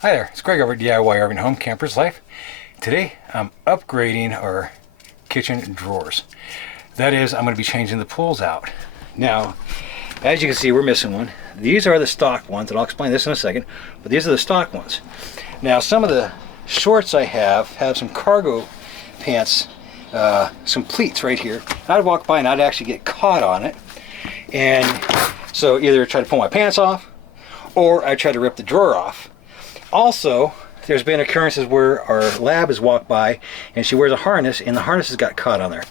Hi there, it's Greg over at DIY RV Home Camper's Life. Today I'm upgrading our kitchen drawers. That is, I'm going to be changing the pulls out. Now, as you can see, we're missing one. These are the stock ones, and I'll explain this in a second, but these are the stock ones. Now, some of the shorts I have some cargo pants, some pleats right here. I'd walk by and I'd actually get caught on it. And so either try to pull my pants off, or I try to rip the drawer off. Also, there's been occurrences where our lab has walked by and she wears a harness and the harness has got caught on there.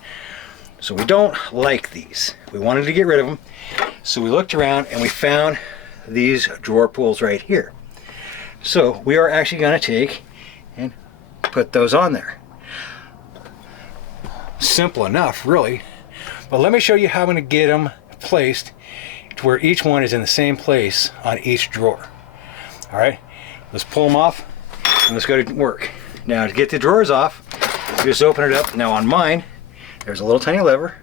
So we don't like these. We wanted to get rid of them. So we looked around and we found these drawer pulls right here. So we are actually going to take and put those on there. Simple enough, really. But let me show you how I'm going to get them placed to where each one is in the same place on each drawer. All right. Let's pull them off and let's go to work. Now to get the drawers off, you just open it up. Now on mine, there's a little tiny lever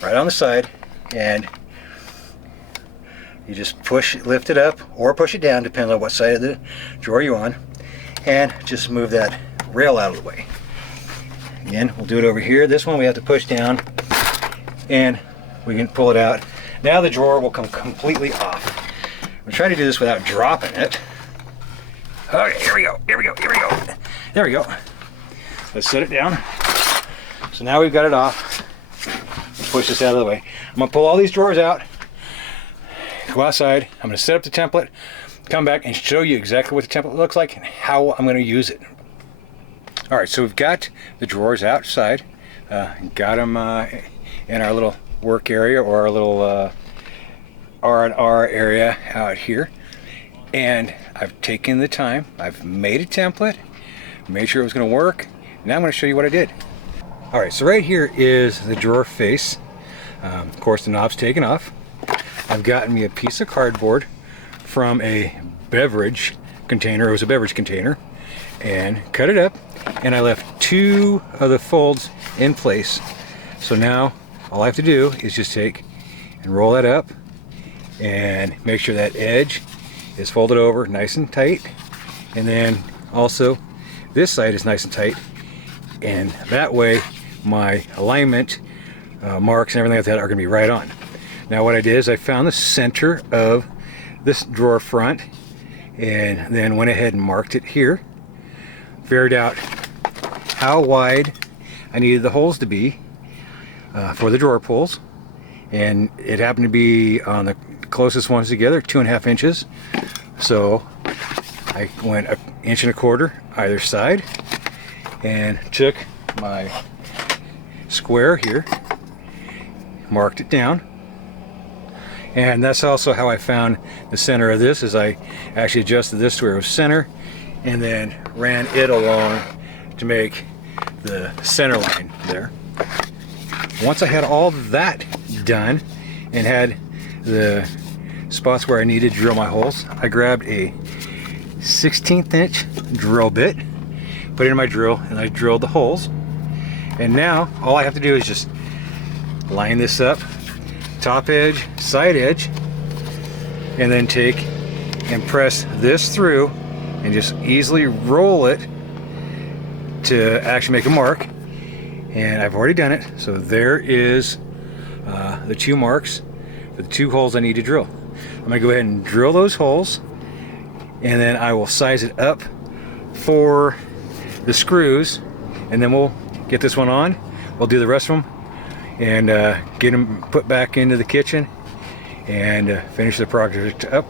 right on the side, and you just lift it up or push it down, depending on what side of the drawer you're on, and just move that rail out of the way. Again, we'll do it over here. This one we have to push down and we can pull it out. Now the drawer will come completely off. We'll try to do this without dropping it. Okay, here we go. There we go. Let's set it down. So now we've got it off. Let's push this out of the way. I'm going to pull all these drawers out, go outside. I'm going to set up the template, come back and show you exactly what the template looks like and how I'm going to use it. All right, so we've got the drawers outside. Got them in our little work area or our little R&R area out here. And I've taken the time, I've made a template, made sure it was going to work. Now I'm going to show you what I did. All right, so right here is the drawer face. Of course, the knob's taken off. I've gotten me a piece of cardboard from a beverage container. It was a beverage container, and cut it up. And I left two of the folds in place. So now all I have to do is just take and roll that up and make sure that edge is folded over nice and tight, and then also this side is nice and tight, and that way my alignment marks and everything like that are going to be right on. Now what I did is I found the center of this drawer front and then went ahead and marked it here, figured out how wide I needed the holes to be for the drawer pulls, and it happened to be on the closest ones together, 2.5 inches. So I went 1.25 inches either side and took my square here, marked it down, and that's also how I found the center of this. Is I actually adjusted this to where it was center and then ran it along to make the center line there. Once I had all that done and had the spots where I needed to drill my holes, I grabbed a 1/16 inch drill bit, put it in my drill, and I drilled the holes. And now all I have to do is just line this up, top edge, side edge, and then take and press this through and just easily roll it to actually make a mark. And I've already done it, so there is the 2 marks for the 2 holes I need to drill. I'm going to go ahead and drill those holes, and then I will size it up for the screws, and then we'll get this one on. We'll do the rest of them and get them put back into the kitchen and finish the project up.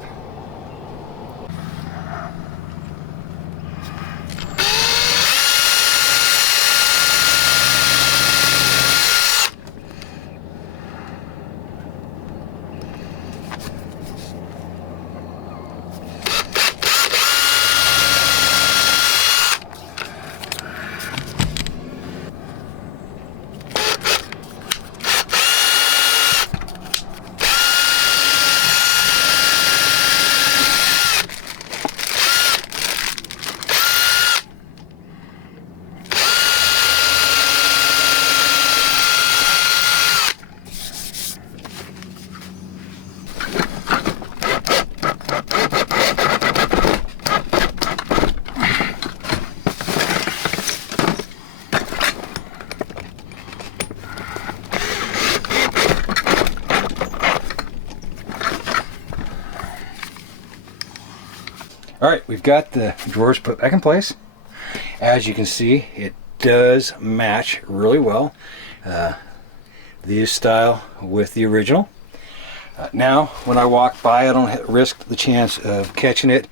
All right, we've got the drawers put back in place. As you can see, it does match really well. This style with the original. Now, when I walk by, I don't risk the chance of catching it,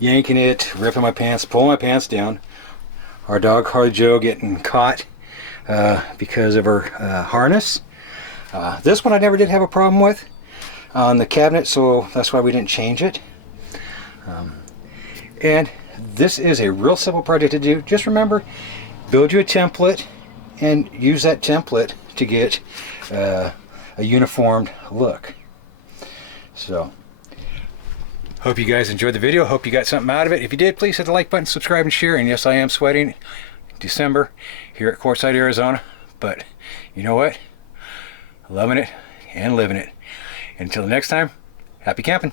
yanking it, ripping my pants, pulling my pants down. Our dog Harley Joe getting caught because of her harness. This one I never did have a problem with on the cabinet, so that's why we didn't change it. And this is a real simple project to do. Just remember, build you a template and use that template to get a uniformed look. So, hope you guys enjoyed the video. Hope you got something out of it. If you did, please hit the like button, subscribe, and share. And yes, I am sweating December here at Quartzsite, Arizona. But you know what? Loving it and living it. Until the next time, happy camping.